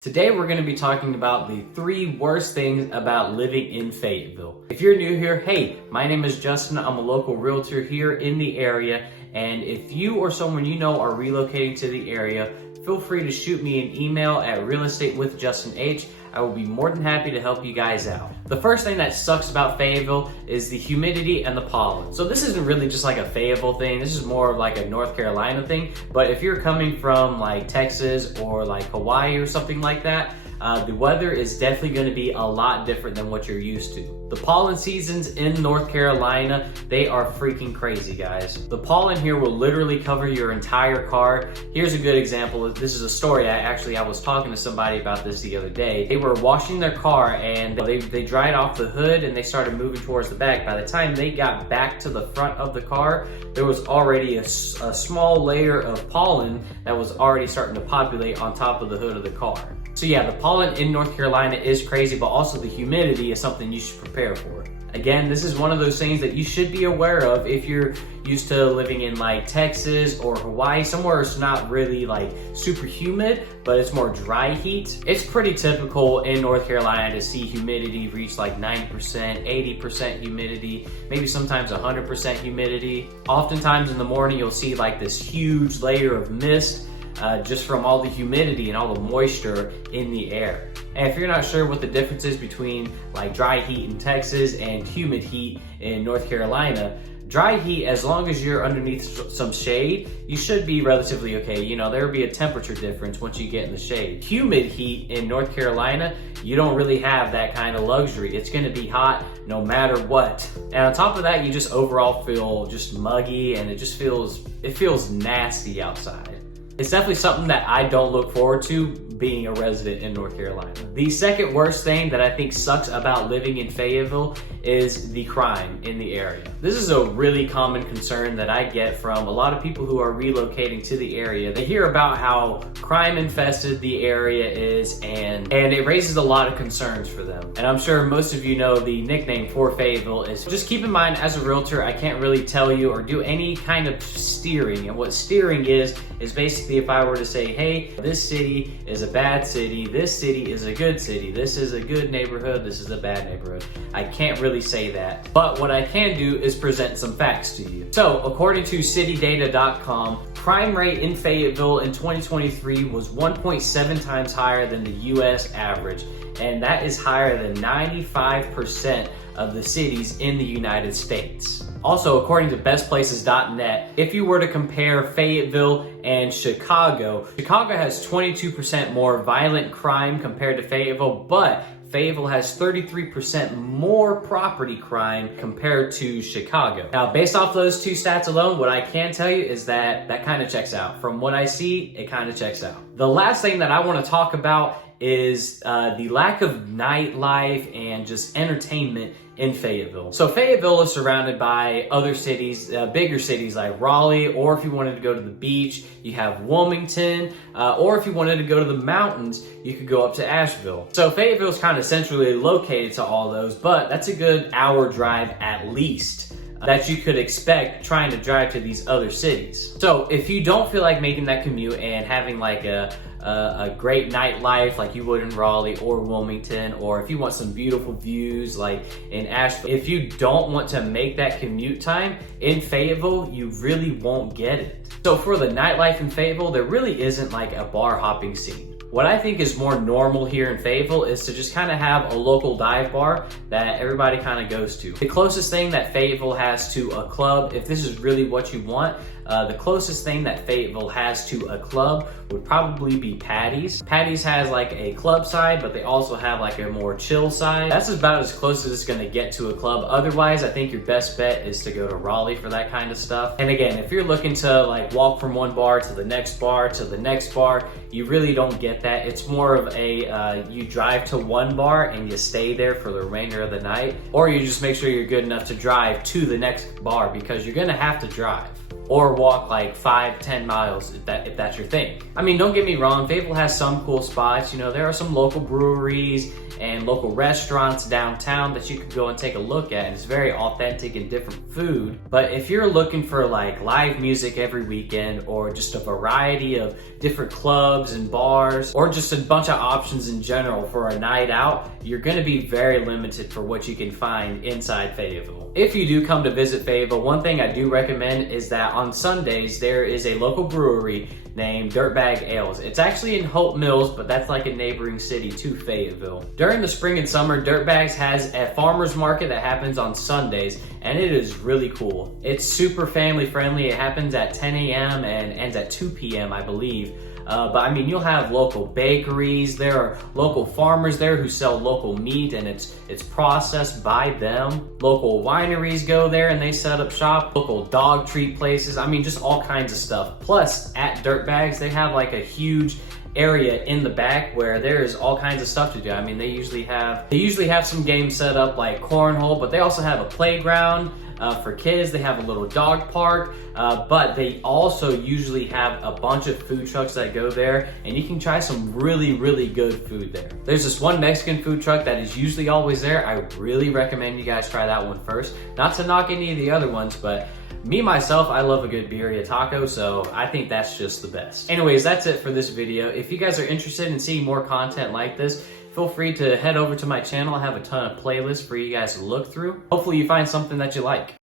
Today we're going to be talking about the 3 worst things about living in Fayetteville. If you're new here, hey, my name is Justin. I'm a local realtor here in the area, and if you or someone you know are relocating to the area, feel free to shoot me an email at realestatewithjustinh. I will be more than happy to help you guys out. The first thing that sucks about Fayetteville is the humidity and the pollen. So this isn't really just like a Fayetteville thing. This is more of like a North Carolina thing. But if you're coming from like Texas or like Hawaii or something like that, the weather is definitely going to be a lot different than what you're used to. The pollen seasons in North Carolina, they are freaking crazy, guys. The pollen here will literally cover your entire car. Here's a good example. This is a story. I was talking to somebody about this the other day. They were washing their car and they dried off the hood and they started moving towards the back. By the time they got back to the front of the car, there was already a small layer of pollen that was already starting to populate on top of the hood of the car. So yeah, the pollen in North Carolina is crazy, but also the humidity is something you should prepare for. Again, this is one of those things that you should be aware of if you're used to living in like Texas or Hawaii, somewhere it's not really like super humid, but it's more dry heat. It's pretty typical in North Carolina to see humidity reach like 90%, 80% humidity, maybe sometimes 100% humidity. Oftentimes in the morning, you'll see like this huge layer of mist just from all the humidity and all the moisture in the air. And if you're not sure what the difference is between like dry heat in Texas and humid heat in North Carolina, dry heat, as long as you're underneath some shade, you should be relatively okay. You know, there will be a temperature difference once you get in the shade. Humid heat in North Carolina, you don't really have that kind of luxury. It's gonna be hot no matter what. And on top of that, you just overall feel just muggy and it feels nasty outside. It's definitely something that I don't look forward to being a resident in North Carolina. The second worst thing that I think sucks about living in Fayetteville is the crime in the area. This is a really common concern that I get from a lot of people who are relocating to the area. They hear about how crime infested the area is and it raises a lot of concerns for them. And I'm sure most of you know the nickname for Fayetteville is, just keep in mind as a realtor, I can't really tell you or do any kind of steering. And what steering is basically if I were to say, hey, this city is a bad city, this city is a good city, this is a good neighborhood, this is a bad neighborhood. I can't really say that, but what I can do is present some facts to you. So according to citydata.com, crime rate in Fayetteville in 2023 was 1.7 times higher than the US average, and that is higher than 95% of the cities in the United States. Also, according to bestplaces.net, if you were to compare Fayetteville and Chicago has 22% more violent crime compared to Fayetteville, but Fayetteville has 33% more property crime compared to Chicago. Now, based off those 2 stats alone, what I can tell you is that kind of checks out. From what I see, it kind of checks out. The last thing that I want to talk about is the lack of nightlife and just entertainment in Fayetteville. So Fayetteville is surrounded by other cities, bigger cities like Raleigh, or if you wanted to go to the beach, you have Wilmington, or if you wanted to go to the mountains, you could go up to Asheville. So Fayetteville is kind of centrally located to all those, but that's a good hour drive at least that you could expect trying to drive to these other cities. So if you don't feel like making that commute and having like a great nightlife like you would in Raleigh or Wilmington, or if you want some beautiful views like in Asheville, if you don't want to make that commute time in Fayetteville, you really won't get it. So for the nightlife in Fayetteville, there really isn't like a bar hopping scene. What I think is more normal here in Fayetteville is to just kind of have a local dive bar that everybody kind of goes to. The closest thing that Fayetteville has to a club, if this is really what you want, the closest thing that Fayetteville has to a club would probably be Patty's. Patty's has like a club side, but they also have like a more chill side. That's about as close as it's gonna get to a club. Otherwise, I think your best bet is to go to Raleigh for that kind of stuff. And again, if you're looking to like walk from one bar to the next bar to the next bar, you really don't get that. It's more of a, you drive to one bar and you stay there for the remainder of the night, or you just make sure you're good enough to drive to the next bar because you're gonna have to drive. Or walk like 5-10 miles if that's your thing. I mean, don't get me wrong, Fayetteville has some cool spots. You know, there are some local breweries and local restaurants downtown that you could go and take a look at, and it's very authentic and different food. But if you're looking for like live music every weekend, or just a variety of different clubs and bars, or just a bunch of options in general for a night out, you're gonna be very limited for what you can find inside Fayetteville. If you do come to visit Fayetteville, one thing I do recommend is that on Sundays there is a local brewery named Dirtbag Ales. It's actually in Hope Mills, but that's like a neighboring city to Fayetteville. During the spring and summer, Dirtbags has a farmer's market that happens on Sundays, and it is really cool. It's super family friendly. It happens at 10 a.m. and ends at 2 p.m. I believe. But I mean, you'll have local bakeries. There are local farmers there who sell local meat, and it's processed by them. Local wineries go there and they set up shop. Local dog treat places. I mean, just all kinds of stuff. Plus, at Dirtbags, they have like a huge area in the back where there's all kinds of stuff to do. I mean, they usually have some games set up like cornhole, but they also have a playground for kids. They have a little dog park, but they also usually have a bunch of food trucks that go there, and you can try some really, really good food there. There's this one Mexican food truck that is usually always there. I really recommend you guys try that one first. Not to knock any of the other ones, but me, myself, I love a good birria taco, so I think that's just the best. Anyways, that's it for this video. If you guys are interested in seeing more content like this, feel free to head over to my channel. I have a ton of playlists for you guys to look through. Hopefully you find something that you like.